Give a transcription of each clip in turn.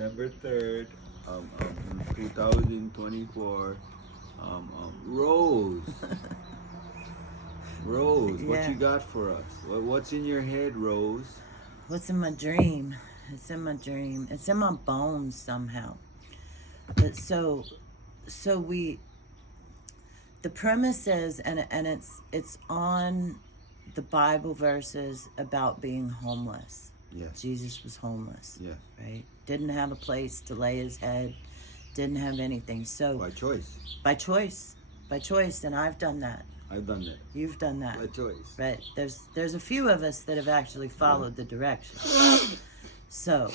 December 3rd, 2024. Rose. Rose, what Yeah. you got for us? What's in your head, Rose? What's in my dream? It's in my dream. It's in my bones somehow. But so we the premise is and it's on the Bible verses about being homeless. Yes. Jesus was homeless. Yes. Right? Didn't have a place to lay his head. Didn't have anything. So By choice. by choice. By choice, and I've done that. I've done that. You've done that. By choice. But there's a few of us that have actually followed the directions. So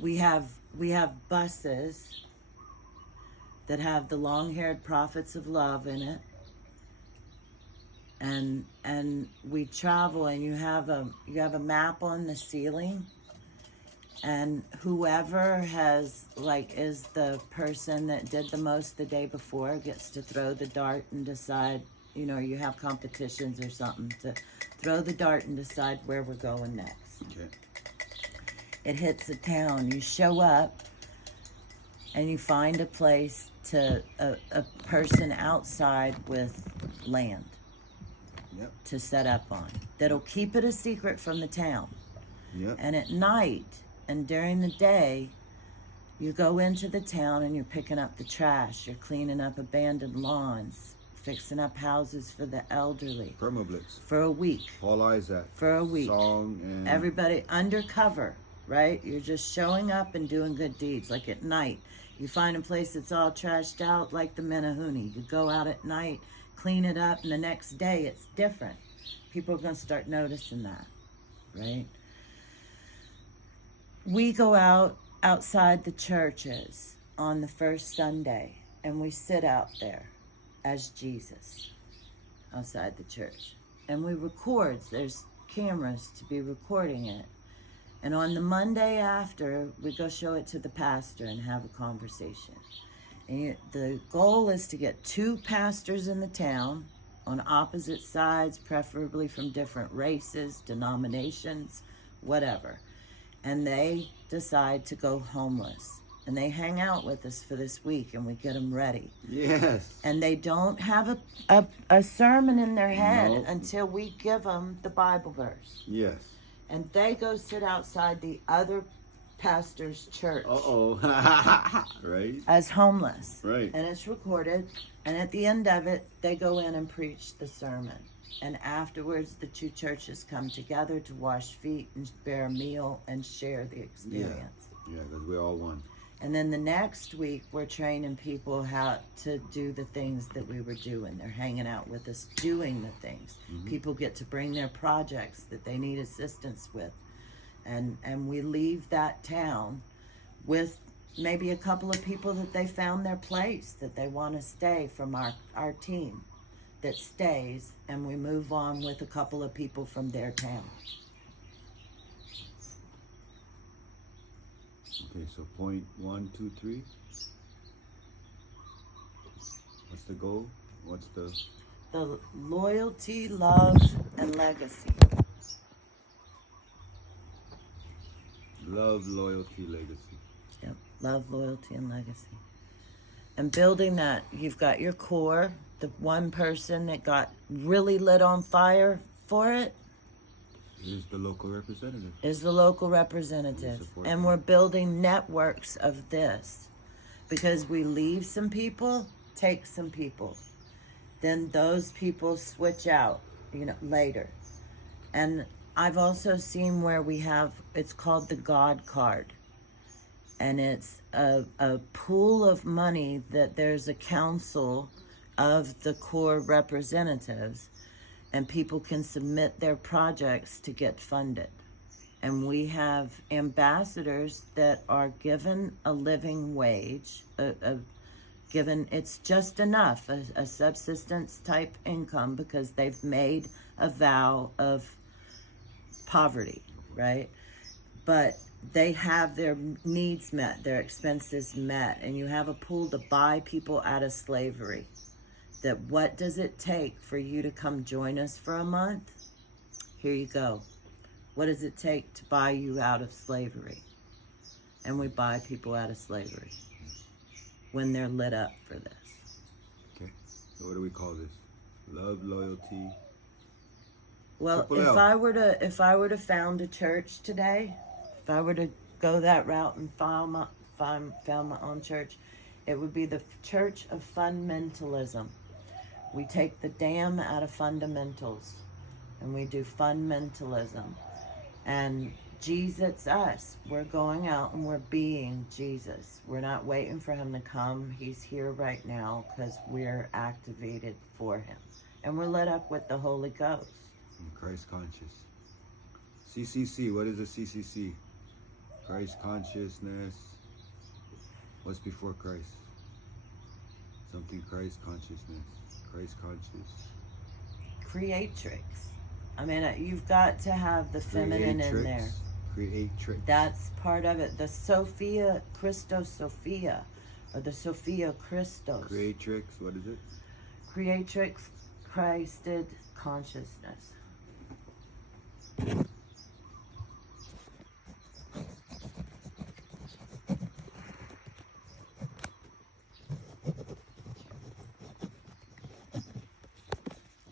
we have buses that have the long-haired prophets of love in it, and we travel, and you have a map on the ceiling, and whoever is the person that did the most the day before gets to throw the dart and decide, you have competitions or something to throw the dart and decide where we're going next. Okay. It hits a town. You show up and you find a place a person outside with land. Yep. To set up on. That'll keep it a secret from the town. Yep. And at night and during the day, you go into the town and you're picking up the trash. You're cleaning up abandoned lawns, fixing up houses for the elderly. Permablitz. For a week. Paul Isaac. For a week. Song and... Everybody undercover, right? You're just showing up and doing good deeds. Like at night, you find a place that's all trashed out, like the Menahuni. You go out at night, clean it up, and the next day it's different. People are going to start noticing that, right? We go outside the churches on the first Sunday, and we sit out there as Jesus outside the church. And we record. There's cameras to be recording it. And on the Monday after, we go show it to the pastor and have a conversation. And the goal is to get 2 pastors in the town on opposite sides, preferably from different races, denominations, whatever. And they decide to go homeless. And they hang out with us for this week, and we get them ready. Yes. And they don't have a sermon in their head until we give them the Bible verse. Yes. And they go sit outside the other pastor's church. Right. As homeless. Right. And it's recorded. And at the end of it, they go in and preach the sermon. And afterwards, the 2 churches come together to wash feet and bear a meal and share the experience. Yeah, because we're all one. And then the next week, we're training people how to do the things that we were doing. They're hanging out with us, doing the things. Mm-hmm. People get to bring their projects that they need assistance with. And we leave that town with maybe a couple of people that they found their place, that they want to stay from our team that stays, and we move on with a couple of people from their town. Okay, so point 1, 2, 3. What's the goal? What's the loyalty, love, and legacy. Love, loyalty, legacy. Yep, love, loyalty, and legacy. And building that, you've got your core, the one person that got really lit on fire for it. Is the local representative. And we're building networks of this. Because we leave some people, take some people. Then those people switch out, later. And I've also seen where we have, it's called the God card. And it's a pool of money that there's a council of the core representatives, and people can submit their projects to get funded. And we have ambassadors that are given a living wage, given it's just enough, a subsistence type income, because they've made a vow of poverty, right? But they have their needs met, their expenses met, and you have a pool to buy people out of slavery. That what does it take for you to come join us for a month? Here you go. What does it take to buy you out of slavery? And we buy people out of slavery when they're lit up for this. Okay. So what do we call this? Love, loyalty. Well, Triple if L. I were to found a church today, if I were to go that route and found my own church, it would be the Church of Fundamentalism. We take the damn out of fundamentals, and we do fundamentalism. And Jesus, us, we're going out and we're being Jesus. We're not waiting for him to come. He's here right now because we're activated for him. And we're lit up with the Holy Ghost. Christ conscious. CCC, what is a CCC? Christ consciousness. What's before Christ? Something Christ consciousness. Christ conscious. Creatrix. I mean, you've got to have the feminine in there. Creatrix. That's part of it. The Sophia Christos Sophia, or the Sophia Christos. Creatrix, what is it? Creatrix, Christed consciousness.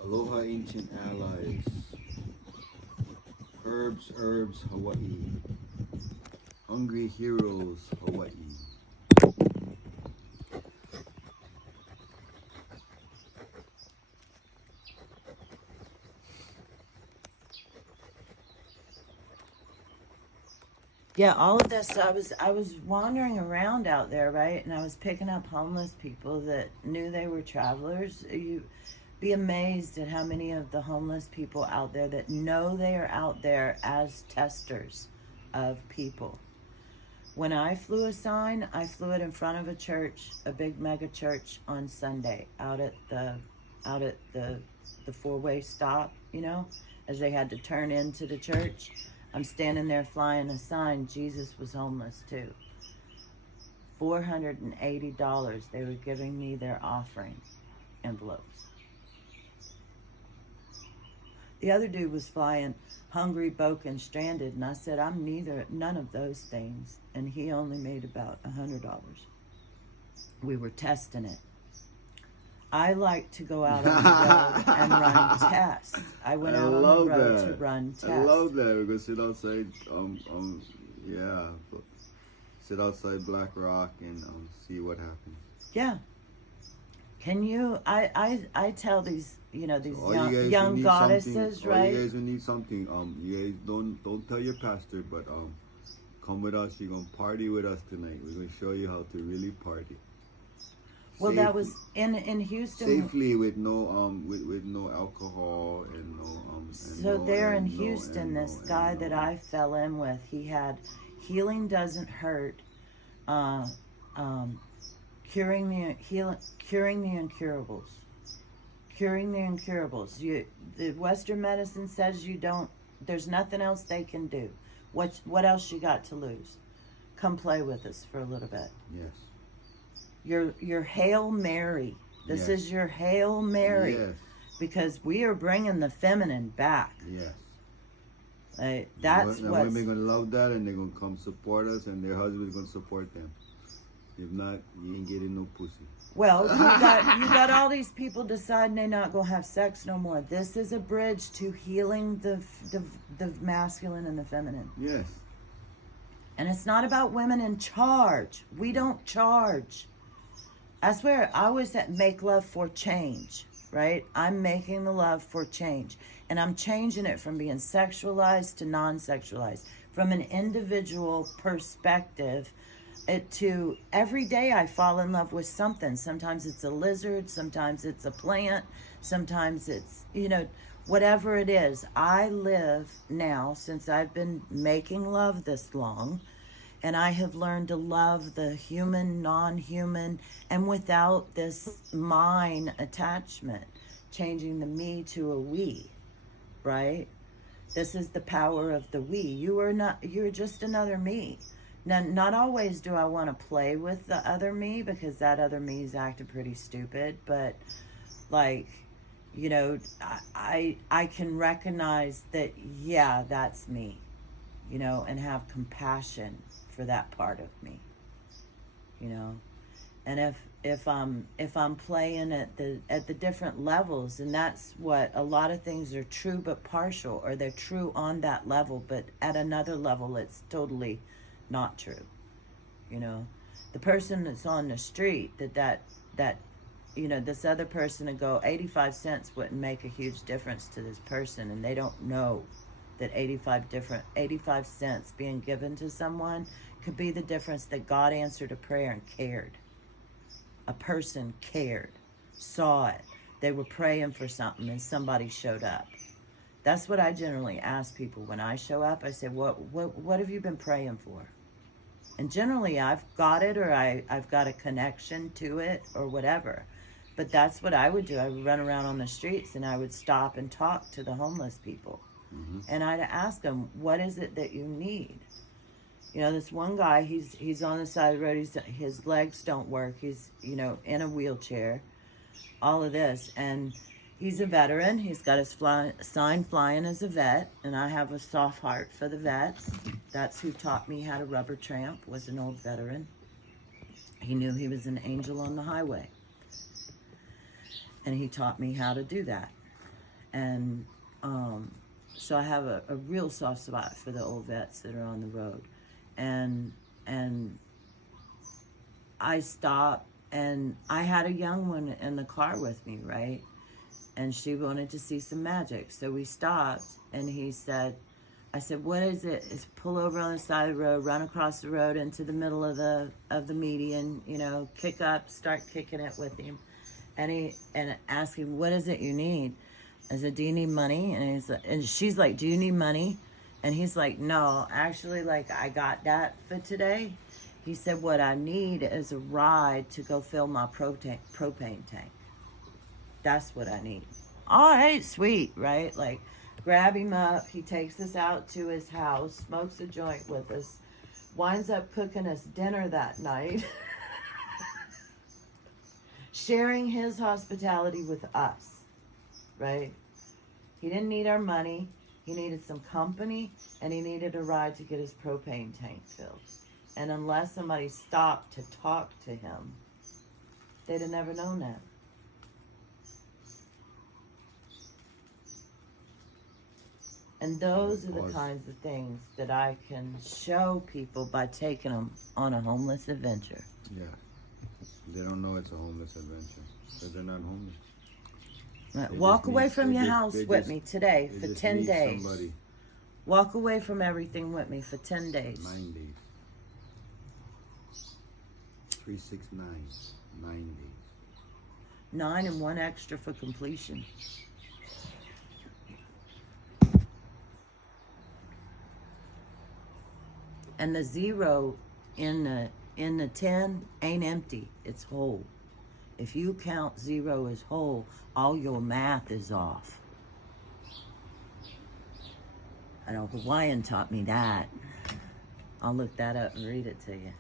Aloha, ancient allies. Herbs, Hawaii. Hungry heroes, Hawaii. Yeah, all of this. I was wandering around out there, right, and I was picking up homeless people that knew they were travelers. You be amazed at how many of the homeless people out there that know they are out there as testers of people. When I flew a sign, I flew it in front of a church, a big mega church on Sunday, out at the four-way stop, you know, as they had to turn into the church. I'm standing there flying a sign. Jesus was homeless too. $480. They were giving me their offering envelopes. The other dude was flying hungry, broken, stranded, and I said, I'm none of those things. And he only made about $100. We were testing it. I like to go out on the road and run tests. I went out on the road to run tests. I love that. We're gonna sit outside, sit outside Black Rock and see what happens. Yeah. Can you? I tell these, you know, these So young goddesses, right? All you guys who need something, you guys don't tell your pastor, but come with us. You're gonna party with us tonight. We're gonna show you how to really party. Well, that was in Houston. Safely with no with no alcohol and no So there in Houston, this guy that I fell in with, he had healing doesn't hurt, curing the incurables. Curing the incurables. The Western medicine says you don't. There's nothing else they can do. What else you got to lose? Come play with us for a little bit. Yes. Your Hail Mary. This is your Hail Mary. Yes. Because we are bringing the feminine back. Yes. That's what. Women gonna love that, and they're gonna come support us, and their husbands gonna support them. If not, you ain't getting no pussy. Well, you got all these people deciding they're not gonna have sex no more. This is a bridge to healing the masculine and the feminine. Yes. And it's not about women in charge. We don't charge. I swear, I always make love for change, right? I'm making the love for change. And I'm changing it from being sexualized to non-sexualized. From an individual perspective to every day I fall in love with something. Sometimes it's a lizard, sometimes it's a plant, sometimes it's, you know, whatever it is. I live now, since I've been making love this long, and I have learned to love the human, non-human, and without this mine attachment, changing the me to a we, right? This is the power of the we. You're just another me. Now, not always do I want to play with the other me, because that other me is acting pretty stupid, but like, you know, I can recognize that, yeah, that's me, you know, and have compassion for that part of me, you know. And if I'm playing at the different levels, and that's what a lot of things are true but partial, or they're true on that level, but at another level it's totally not true, you know. The person that's on the street, that you know, this other person would go, 85 cents wouldn't make a huge difference to this person, and they don't know that 85 cents being given to someone could be the difference that God answered a prayer and cared. A person cared, saw it. They were praying for something and somebody showed up. That's what I generally ask people when I show up. I say, what have you been praying for? And generally I've got it, or I've got a connection to it, or whatever. But that's what I would do. I would run around on the streets and I would stop and talk to the homeless people. Mm-hmm. And I'd ask them, what is it that you need? You know, this one guy, he's on the side of the road. His legs don't work. He's, you know, in a wheelchair, all of this. And he's a veteran. He's got his sign flying as a vet. And I have a soft heart for the vets. That's who taught me how to rubber tramp, was an old veteran. He knew he was an angel on the highway. And he taught me how to do that. And so I have a real soft spot for the old vets that are on the road. And I stopped, and I had a young one in the car with me, right? And she wanted to see some magic. So we stopped, and I said, what is it? It's pull over on the side of the road, run across the road into the middle of the median, you know, kick up, start kicking it with him. And ask him, what is it you need? I said, do you need money? And she's like, do you need money? And he's like, no, actually, like, I got that for today. He said, what I need is a ride to go fill my propane tank. That's what I need. All right, sweet, right? Like, grab him up. He takes us out to his house, smokes a joint with us, winds up cooking us dinner that night. Sharing his hospitality with us, right? He didn't need our money. He needed some company, and he needed a ride to get his propane tank filled. And unless somebody stopped to talk to him, they'd have never known that. And those are the kinds of things that I can show people by taking them on a homeless adventure. Yeah. They don't know it's a homeless adventure, because they're not homeless. Right. Walk away from your house with me today for 10 days. Somebody. Walk away from everything with me for 10 days. 9 days. 369. 9 days. 9 and 1 extra for completion. And the 0 in the 10 ain't empty, it's whole. If you count 0 as whole, all your math is off. I know Hawaiian taught me that. I'll look that up and read it to you.